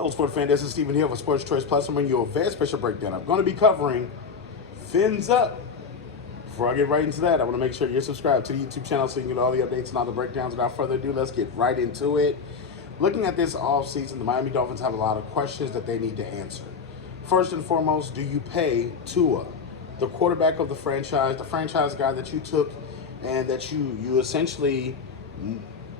Hello, Sport fan. This is Steven here for Sports Choice Plus. I'm bringing you a very special breakdown. I'm going to be covering Fins Up. Before I get right into that, I want to make sure you're subscribed to the YouTube channel so you can get all the updates and all the breakdowns. Without further ado, let's get right into it. Looking at this offseason, the Miami Dolphins have a lot of questions that they need to answer. First and foremost, do you pay Tua, the quarterback of the franchise guy that you took and that you essentially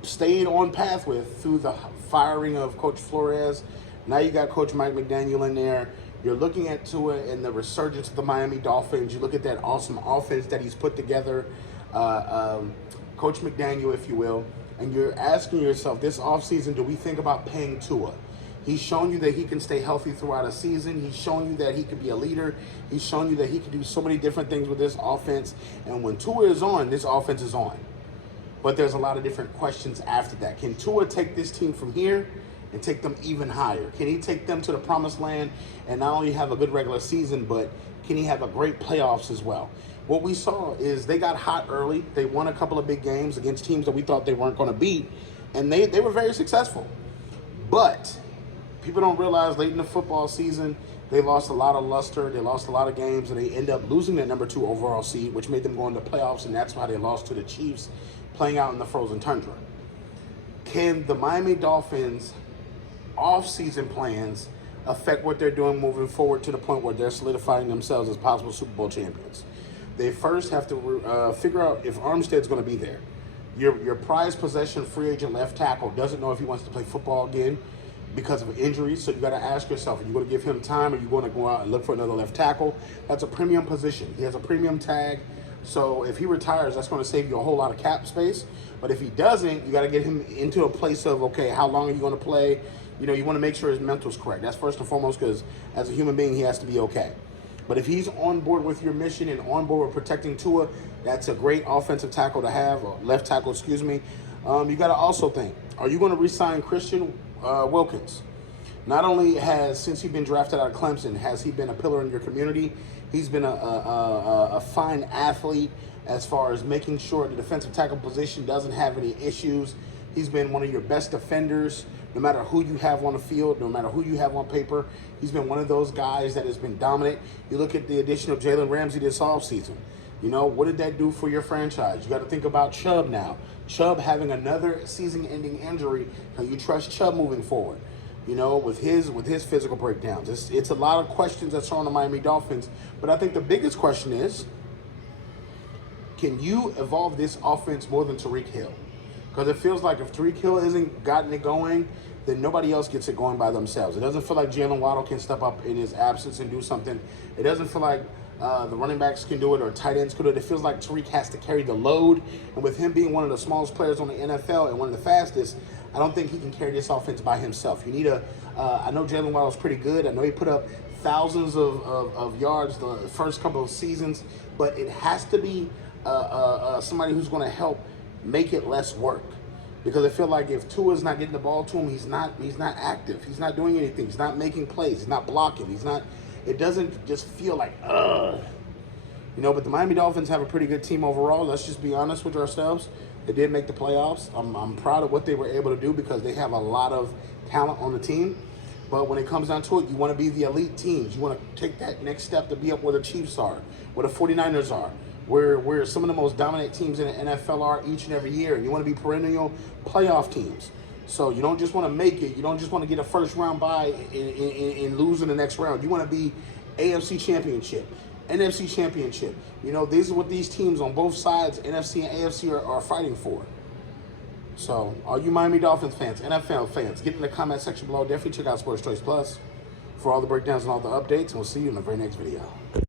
stayed on path with through the firing of Coach Flores? Now you got Coach Mike McDaniel in there. You're looking at Tua and the resurgence of the Miami Dolphins. You look at that awesome offense that he's put together, Coach McDaniel, if you will, and you're asking yourself, this offseason, do we think about paying Tua? He's shown you that he can stay healthy throughout a season. He's shown you that he can be a leader. He's shown you that he can do so many different things with this offense. And when Tua is on, this offense is on. But there's a lot of different questions after that. Can Tua take this team from here and take them even higher? Can he take them to the promised land and not only have a good regular season, but can he have a great playoffs as well? What we saw is they got hot early. They won a couple of big games against teams that we thought they weren't going to beat, and they were very successful. But people don't realize late in the football season, they lost a lot of luster. They lost a lot of games, and they end up losing that number 2 overall seed, which made them go into playoffs, and that's why they lost to the Chiefs, playing out in the frozen tundra. Can the Miami Dolphins off-season plans affect what they're doing moving forward to the point where they're solidifying themselves as possible Super Bowl champions? They first have to figure out if Armstead's going to be there. Your prized possession free agent left tackle doesn't know if he wants to play football again because of injuries, so you got to ask yourself, are you going to give him time, or are you going to go out and look for another left tackle? That's a premium position. He has a premium tag. So if he retires, that's going to save you a whole lot of cap space. But if he doesn't, you got to get him into a place of, okay, how long are you going to play? You know, you want to make sure his mental's correct. That's first and foremost, because as a human being, he has to be okay. But if he's on board with your mission and on board with protecting Tua, that's a great offensive tackle to have, or left tackle, excuse me. You got to also think, are you going to re-sign Christian Wilkins? Not only since he's been drafted out of Clemson, has he been a pillar in your community, he's been a fine athlete as far as making sure the defensive tackle position doesn't have any issues. He's been one of your best defenders, no matter who you have on the field, no matter who you have on paper. He's been one of those guys that has been dominant. You look at the addition of Jalen Ramsey this offseason. You know, what did that do for your franchise? You got to think about Chubb now. Chubb having another season-ending injury. Can you trust Chubb moving forward? You know, with his physical breakdowns. It's a lot of questions that's on the Miami Dolphins. But I think the biggest question is, can you evolve this offense more than Tyreek Hill? Because it feels like if Tyreek Hill isn't gotten it going, then nobody else gets it going by themselves. It doesn't feel like Jalen Waddle can step up in his absence and do something. It doesn't feel like the running backs can do it or tight ends can do it. It feels like Tyreek has to carry the load. And with him being one of the smallest players on the NFL and one of the fastest, I don't think he can carry this offense by himself. You need I know Jalen Waddle's pretty good. I know he put up thousands of yards the first couple of seasons, but it has to be somebody who's going to help make it less work. Because I feel like if Tua's not getting the ball to him, he's not active. He's not doing anything. He's not making plays. He's not blocking. It doesn't just feel like, you know, but the Miami Dolphins have a pretty good team overall. Let's just be honest with ourselves. They did make the playoffs. I'm proud of what they were able to do because they have a lot of talent on the team. But when it comes down to it, you want to be the elite teams. You want to take that next step to be up where the Chiefs are, where the 49ers are, where some of the most dominant teams in the NFL are each and every year. And you want to be perennial playoff teams. So you don't just want to make it. You don't just want to get a first-round bye and lose in the next round. You want to be AFC Championship, NFC Championship. You know, these are what these teams on both sides, NFC and AFC, are fighting for. So all you Miami Dolphins fans, NFL fans, get in the comment section below. Definitely check out Sports Choice Plus for all the breakdowns and all the updates. And we'll see you in the very next video.